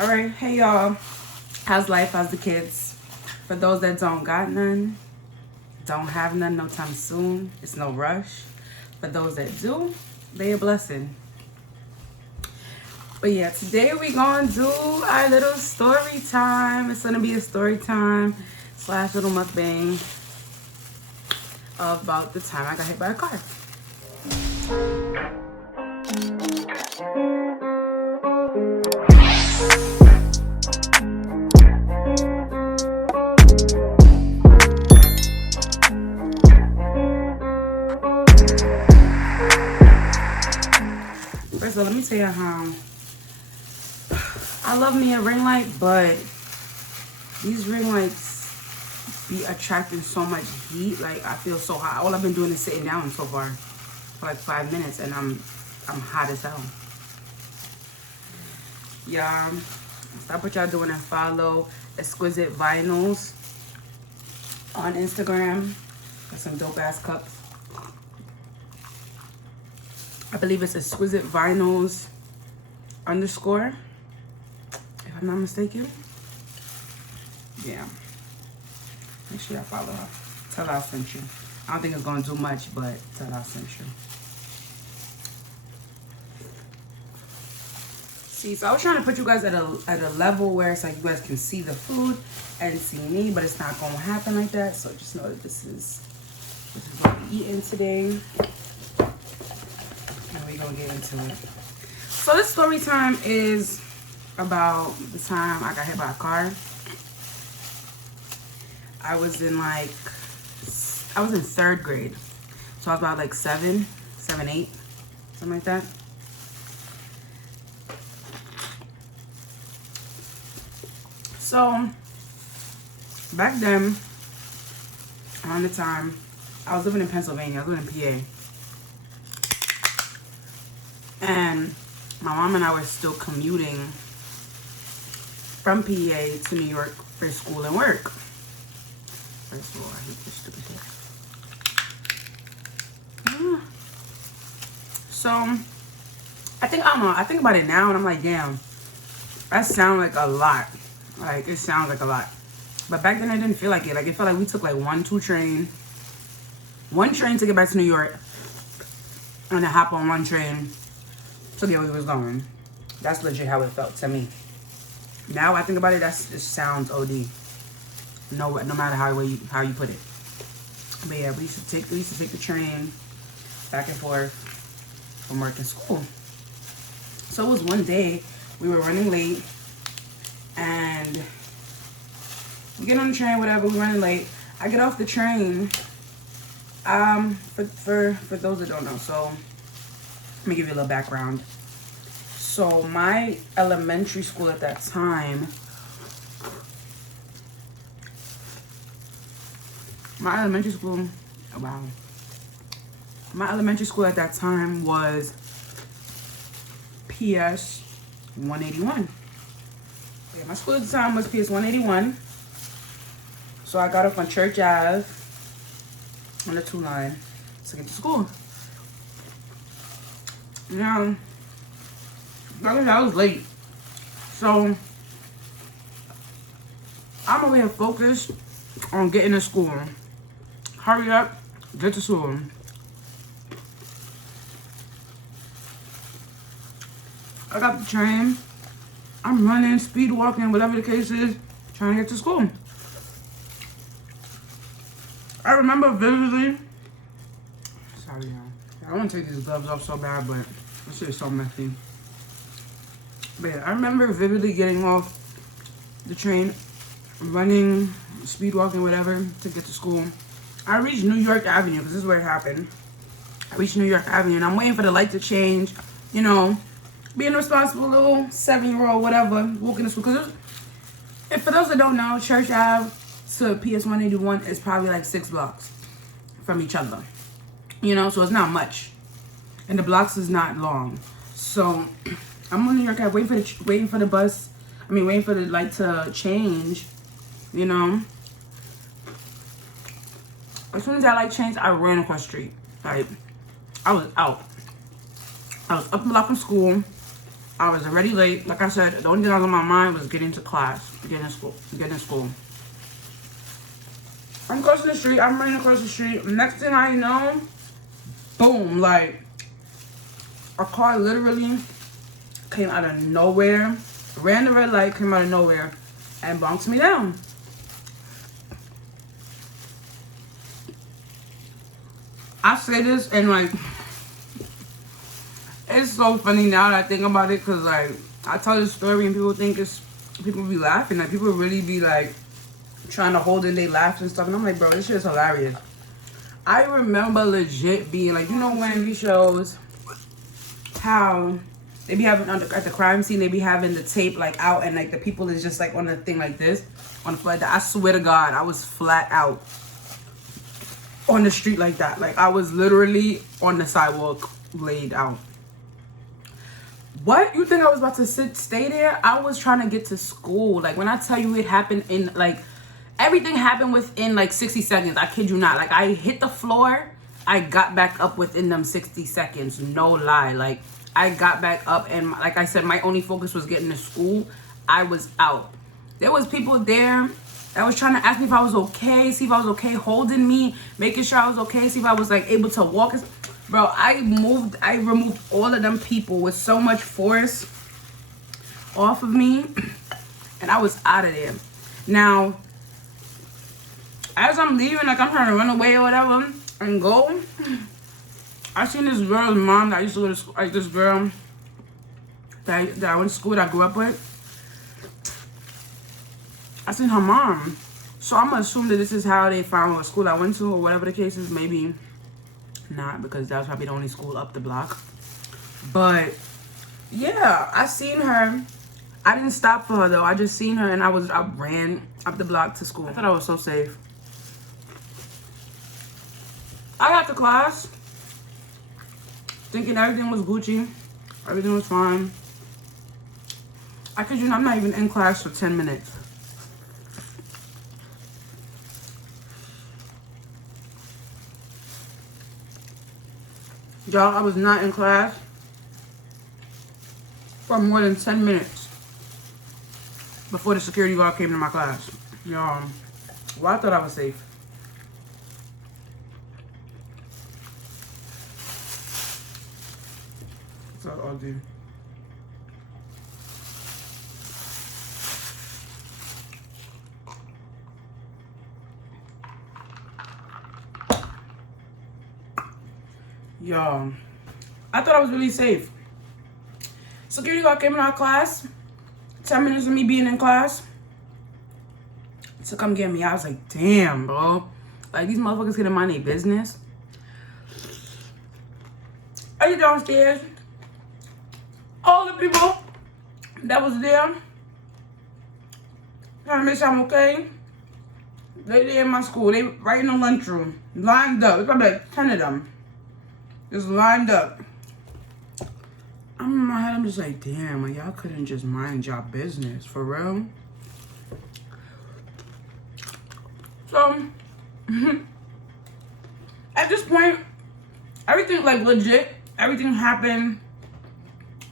All right, hey y'all. How's life? How's the kids? For those that don't got none, don't have none no time soon, it's no rush. For those that do, they a blessing. But yeah, today we gonna do our little story time. It's gonna be a story time / little mukbang about the time I got hit by a car. First of all, let me tell you how I love me a ring light, but these ring lights be attracting so much heat. Like, I feel so hot. All I've been doing is sitting down so far for like 5 minutes, and I'm hot as hell. Y'all, stop what y'all doing and follow Exquisite Vinyls on Instagram. Got some dope ass cups. I believe it's Exquisite Vinyls _ if I'm not mistaken. Yeah. Make sure y'all follow her. Tell her I sent you. I don't think it's gonna do much, but tell her I sent you. See, so I was trying to put you guys at a level where it's like you guys can see the food and see me, but it's not gonna happen like that. So just know that this is what we're eating today. And we're gonna get into it. So this story time is about the time I got hit by a car. I was in 3rd grade. So I was about like 7, 8, something like that. So back then, around the time, I was living in Pennsylvania. I was living in PA. And my mom and I were still commuting from PA to New York for school and work. First of all, I hate this stupid thing. So, I think about it now and I'm like, damn, that sounds like a lot. Like, it sounds like a lot. But back then, I didn't feel like it. Like, it felt like we took like 1-2 train. One train to get back to New York. And then hop on one train to get where we was going. That's legit how it felt to me. Now I think about it, it sounds OD. No matter how you put it. But yeah, we used to take the train back and forth from work and school. So it was one day we were running late, and we get on the train, whatever, we're running late. I get off the train. For those that don't know, so let me give you a little background. So my elementary school at that time, my elementary school at that time was PS 181. Yeah, my school at the time was PS 181. So I got off on Church Ave on the 2 line to get to school. Now, I was late. So I'm over here focused on getting to school. Hurry up, get to school. I got the train. I'm running, speed walking, whatever the case is, trying to get to school. I remember vividly. Sorry, y'all. I want to take these gloves off so bad, but this shit is so messy. But yeah, I remember vividly getting off the train, running, speed walking, whatever, to get to school. I reached New York Avenue, because this is where it happened. I reached New York Avenue, and I'm waiting for the light to change, you know, being a responsible little 7-year-old, whatever, walking to school. Because if for those that don't know, Church Ave to PS 181 is probably like 6 blocks from each other. You know, so it's not much. And the blocks is not long. So I'm on New York Ave waiting for the bus. I mean, waiting for the light to change, you know. As soon as that light changed, I ran across the street. Like, I was out. I was up the block from school. I was already late. Like I said, the only thing that was on my mind was getting to class, getting to school. I'm crossing the street. I'm running across the street. Next thing I know, boom, like a car literally came out of nowhere, ran the red light, came out of nowhere, and bumped me down. I say this and like, it's so funny now that I think about it, because like I tell this story and people think people be laughing, like people really be like trying to hold in their laughs and stuff, and I'm like, bro, this shit is hilarious. I remember legit being like, you know when these shows, how they be having at the crime scene, they be having the tape like out, and like the people is just like on the thing like this, on the floor. I swear to God, I was flat out on the street like that. Like I was literally on the sidewalk, laid out. What? You think I was about to stay there? I was trying to get to school. Like when I tell you it happened in like, everything happened within like 60 seconds. I kid you not. Like I hit the floor, I got back up within them 60 seconds. No lie. Like I got back up, and like I said, my only focus was getting to school. I was out. There was people there that was trying to ask me if I was okay, see if I was okay, holding me, making sure I was okay, see if I was like able to walk. Bro, I removed all of them people with so much force off of me, and I was out of there. Now, as I'm leaving, like I'm trying to run away or whatever and go, I seen this girl's mom that I used to go to school, like this girl that I went to school, that I grew up with. I seen her mom. So I'm gonna assume that this is how they found what school I went to, or whatever the case is. Maybe not, because that was probably the only school up the block. But yeah, I seen her. I didn't stop for her though. I just seen her, and I ran up the block to school. I thought I was so safe. I got to class thinking everything was Gucci, everything was fine. I kid you not, I'm not even in class for 10 minutes. Y'all, I was not in class for more than 10 minutes before the security guard came to my class. Y'all, well, I thought I was safe. What's up, OG? Y'all, I thought I was really safe. Security guard came in our class, 10 minutes of me being in class, to come get me. I was like, damn, bro. Like, these motherfuckers gonna mind their business. I get downstairs. All the people that was there, trying to make sure I'm okay, they there in my school. They right in the lunchroom, lined up. It's probably like 10 of them. Just lined up. I'm in my head, I'm just like, damn, like y'all couldn't just mind y'all business, for real? So, at this point, everything, like legit, everything happened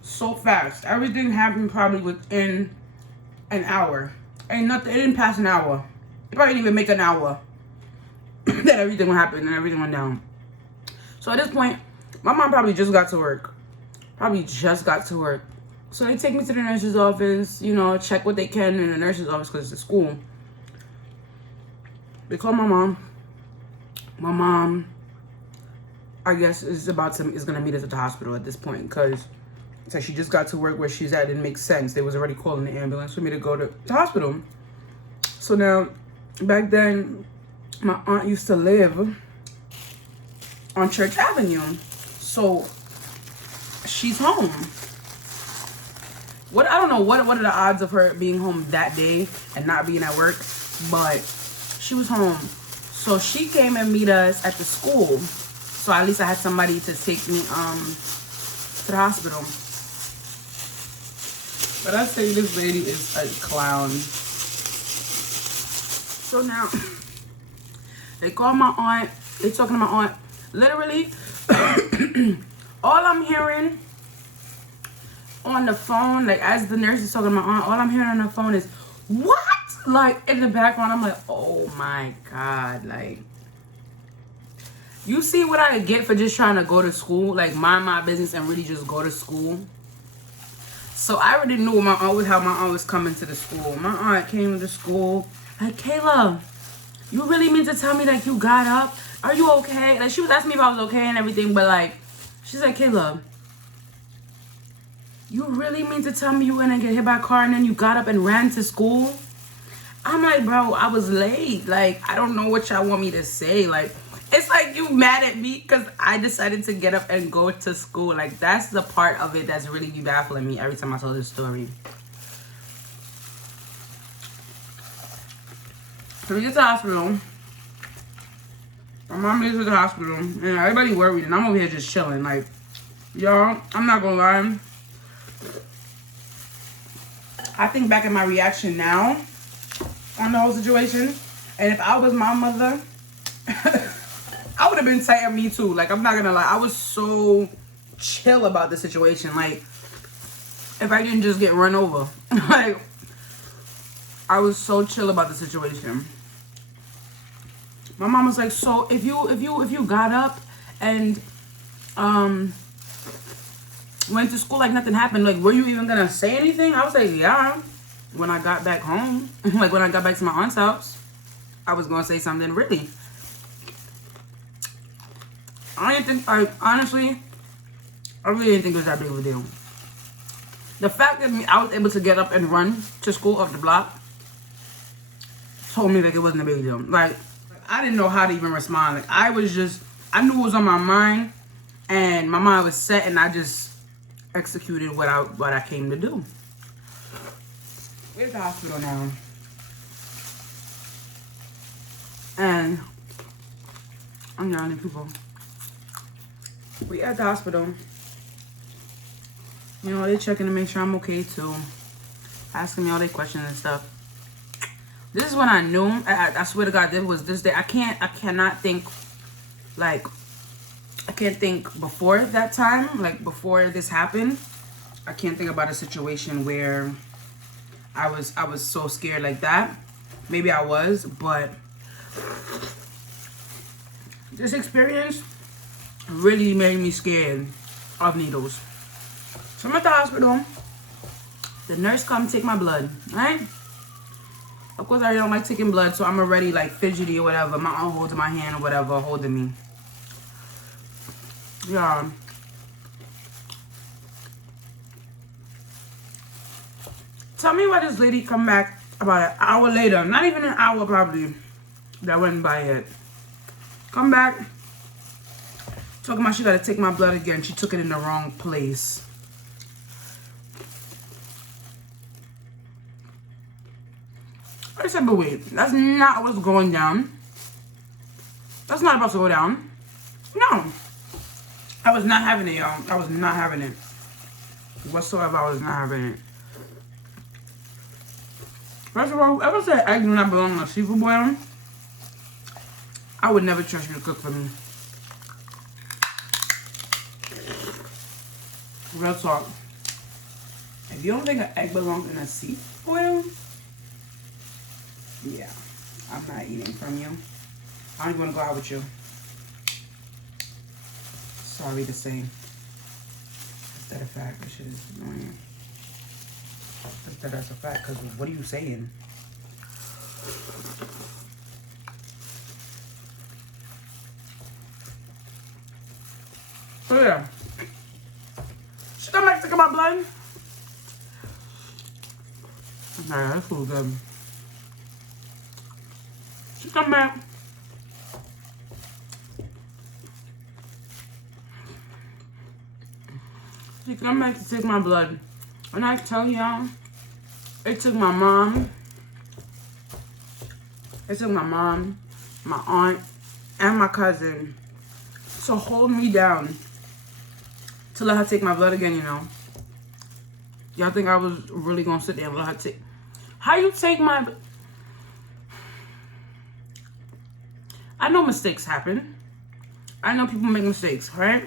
so fast. Everything happened probably within an hour. Ain't nothing, it didn't pass an hour. It probably didn't even make an hour that everything would happen and everything went down. So at this point, my mom probably just got to work. So they take me to the nurse's office, you know, check what they can in the nurse's office because it's a school. They call my mom. My mom, I guess, is gonna meet us at the hospital at this point, because it's like she just got to work where she's at. It didn't make sense. They was already calling the ambulance for me to go to the hospital. So now, back then, my aunt used to live on Church Avenue. So she's home. I don't know what are the odds of her being home that day and not being at work, but she was home. So she came and meet us at the school. So at least I had somebody to take me to the hospital. But I say this lady is a clown. So now they call my aunt. They talking to my aunt. Literally, all I'm hearing on the phone, like as the nurse is talking to my aunt, all I'm hearing on the phone is, what? Like in the background, I'm like, oh my God, like, you see what I get for just trying to go to school, like mind my business and really just go to school. So I already knew how my aunt was coming to the school. My aunt came to the school like, Kayla, you really mean to tell me that you got up? Are you okay? Like, she was asking me if I was okay and everything, but like, she's like, Kayla, you really mean to tell me you went and get hit by a car and then you got up and ran to school? I'm like, bro, I was late. Like, I don't know what y'all want me to say. Like, it's like you mad at me because I decided to get up and go to school. Like, that's the part of it that's really be baffling me every time I tell this story. So we get to the hospital. My mom gets to the hospital. And everybody worried. And I'm over here just chilling. Like, y'all, I'm not going to lie. I think back at my reaction now on the whole situation. And if I was my mother, I would have been tight at me too. Like, I'm not gonna lie. I was so chill about the situation. Like, if I didn't just get run over. Like, I was so chill about the situation. My mom was like, so if you got up and went to school like nothing happened, like, were you even gonna say anything? I was like, yeah. When I got back home, like when I got back to my aunt's house, I was gonna say something. Really, honestly, I really didn't think it was that big of a deal. The fact that I was able to get up and run to school off the block told me like it wasn't a big deal. Like, I didn't know how to even respond. Like, I knew it was on my mind, and my mind was set, and I just executed what I came to do. We're at the hospital now. And I'm yelling at people. We at the hospital. You know, they're checking to make sure I'm okay too. Asking me all their questions and stuff. This is when I knew, I swear to God, this was this day. I cannot think, like, I can't think before that time, like before this happened. I can't think about a situation where I was so scared like that. Maybe I was, but this experience really made me scared of needles. So I'm at the hospital. The nurse come take my blood, right? Of course, I don't like taking blood, so I'm already like fidgety or whatever. My aunt holding my hand or whatever, holding me. Yeah. Tell me why this lady come back about an hour later. Not even an hour probably. That went by yet. Come back. Talking about she got to take my blood again. She took it in the wrong place. I said, but wait. That's not what's going down. That's not about to go down. No. I was not having it, y'all. I was not having it. Whatsoever, I was not having it. First of all, whoever said eggs do not belong on a seafood boil, I would never trust you to cook for me. Real talk. If you don't think an egg belongs in a seafood boil, yeah, I'm not eating from you. I don't even want to go out with you. Sorry to say. Is that a fact? This shit is annoying. That's a fact, because what are you saying? So yeah. She come back to get my blood. Nah, that's cool, good. She come back. She come back to take my blood. And I tell y'all, it took my mom, my aunt, and my cousin to hold me down to let her take my blood again, you know. Y'all think I was really gonna sit there and let her take? How you take my? I know mistakes happen. I know people make mistakes, right?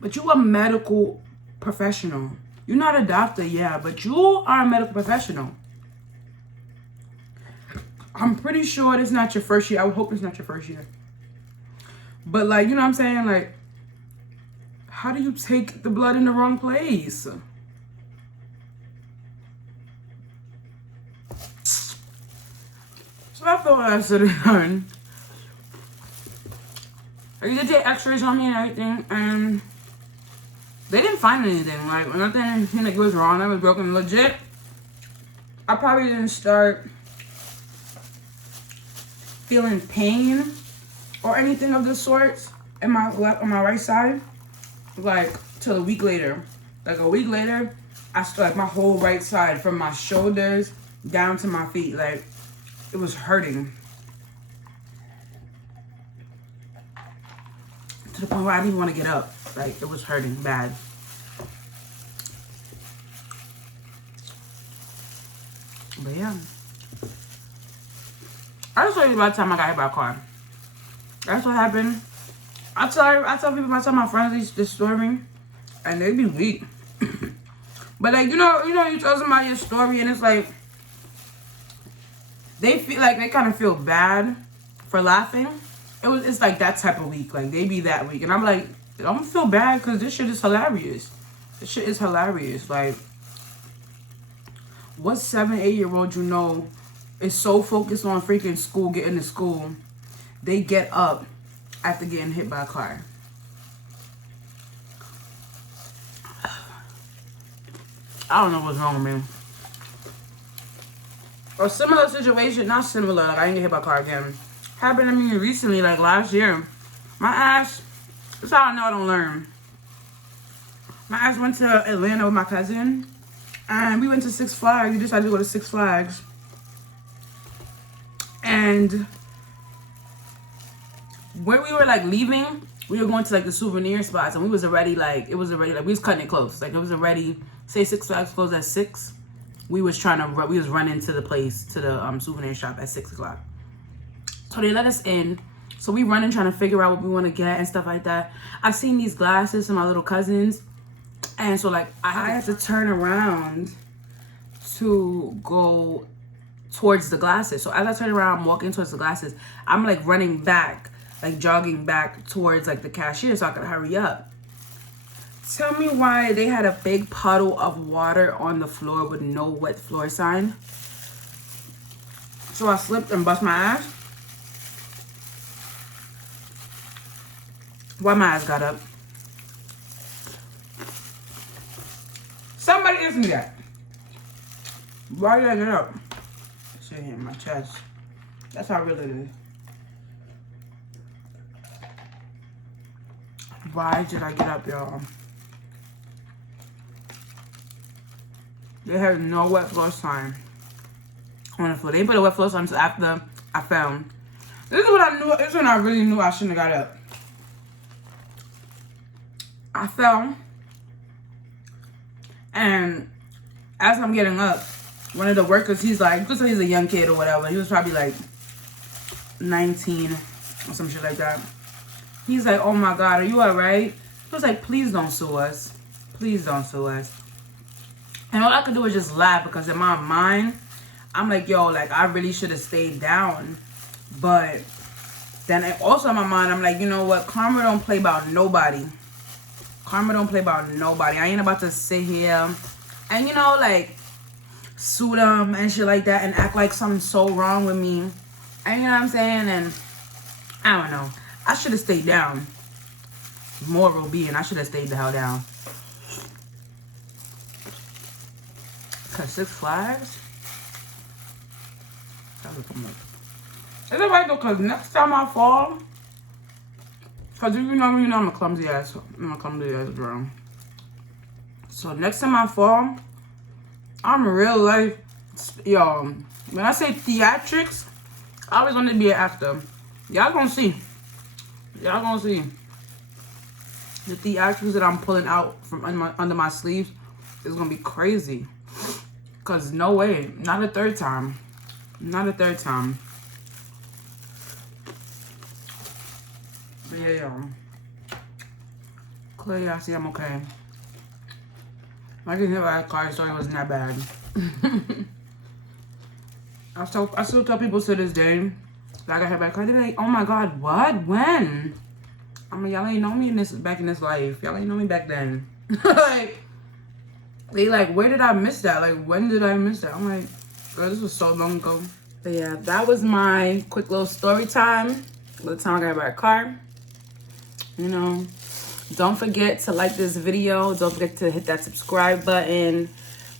But you a medical professional. You're not a doctor, yeah, but you are a medical professional. I'm pretty sure it's not your first year. I would hope it's not your first year. But like, you know what I'm saying? Like, how do you take the blood in the wrong place? So I thought I should have done. I did take x-rays on me and everything, and they didn't find anything. Like, nothing like was wrong. I was broken. Legit, I probably didn't start feeling pain or anything of the sorts in my left on my right side, like till a week later. Like a week later, I started my whole right side from my shoulders down to my feet. Like, it was hurting to the point where I didn't want to get up. Like, it was hurting bad. But yeah, I just told you about the time I got hit by a car. That's what happened. I tell people, I tell my friends this story, and they be weak. But like, you tell somebody a story, and it's like they feel like they kind of feel bad for laughing. It's like that type of week. Like, they be that weak, and I'm like, I don't feel bad because this shit is hilarious. This shit is hilarious. Like, what 7, 8-year-old is so focused on freaking school, getting to school, they get up after getting hit by a car? I don't know what's wrong with me. A similar situation, not similar, like I didn't get hit by a car again, happened to me recently, like last year. My ass, that's how I know I don't learn. My ass went to Atlanta with my cousin, and we went to Six Flags. We decided to go to Six Flags. And where we were like leaving, we were going to like the souvenir spots, and we was already like, we was cutting it close. Like, it was already, say Six Flags closed at 6. We was running to the place, to the souvenir shop at 6 o'clock. So they let us in. So we running, trying to figure out what we want to get and stuff like that. I seen these glasses from my little cousins. And so like, I had to turn around to go towards the glasses. So as I turn around, I'm walking towards the glasses. I'm like running back, like jogging back towards like the cashier so I could hurry up. Tell me why they had a big puddle of water on the floor with no wet floor sign. So I slipped and bust my ass. Why my ass got up? Somebody ask me that. Why did I get up? It's in here in my chest. That's how real it is. Why did I get up, y'all? They had no wet floor sign on the floor. They put a wet floor sign until after I fell. This is what I knew. This is when I really knew I shouldn't have got up. I fell, and as I'm getting up, one of the workers, he's like, you could say he's a young kid or whatever. He was probably like 19 or some shit like that. He's like, oh my God, are you all right? He was like, please don't sue us. Please don't sue us. And all I could do was just laugh, because in my mind, I'm like, yo, like, I really should have stayed down. But then also in my mind, I'm like, you know what? Karma don't play about nobody. Karma don't play about nobody. I ain't about to sit here and, like, sue them and shit like that and act like something's so wrong with me. And you know what I'm saying? And I don't know. I should have stayed down. Moral being, I should have stayed the hell down. Cause Six Flags? Is it right though? Cause next time I fall, cause if you know me, I'm a clumsy ass girl. So next time I fall, I'm real life, yo. When I say theatrics, I always want to be an actor. Y'all gonna see. Y'all gonna see. The theatrics that I'm pulling out from under my sleeves is gonna be crazy. Cause no way, not a third time. Not a third time. But yeah, y'all. Clearly, I see I'm okay. I didn't hear about a car story wasn't that bad. I still tell people to this day that I got hit by a car. They're like, oh my God, what? When? I'm like, y'all ain't know me back in this life. Y'all ain't know me back then. Like, they like, where did I miss that? Like, when did I miss that? I'm like, girl, this was so long ago. But yeah, that was my quick little story time. By the time I got hit by a car. You know, don't forget to like this video. Don't forget to hit that subscribe button.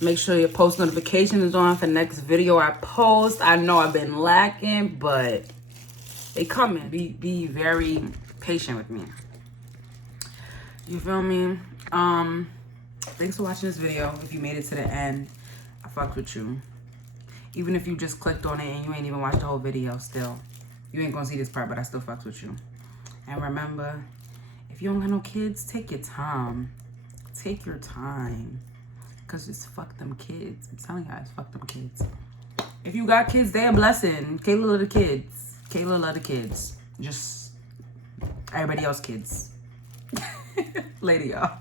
Make sure your post notification is on for the next video I post. I know I've been lacking, but they coming. Be very patient with me. You feel me? Thanks for watching this video. If you made it to the end, I fucked with you. Even if you just clicked on it and you ain't even watched the whole video, still. You ain't gonna see this part, but I still fucked with you. And remember, if you don't got no kids, take your time. Take your time. Because just fuck them kids. I'm telling you guys, fuck them kids. If you got kids, they a blessing. Kayla love the kids. Kayla love the kids. Just everybody else kids. Later, y'all.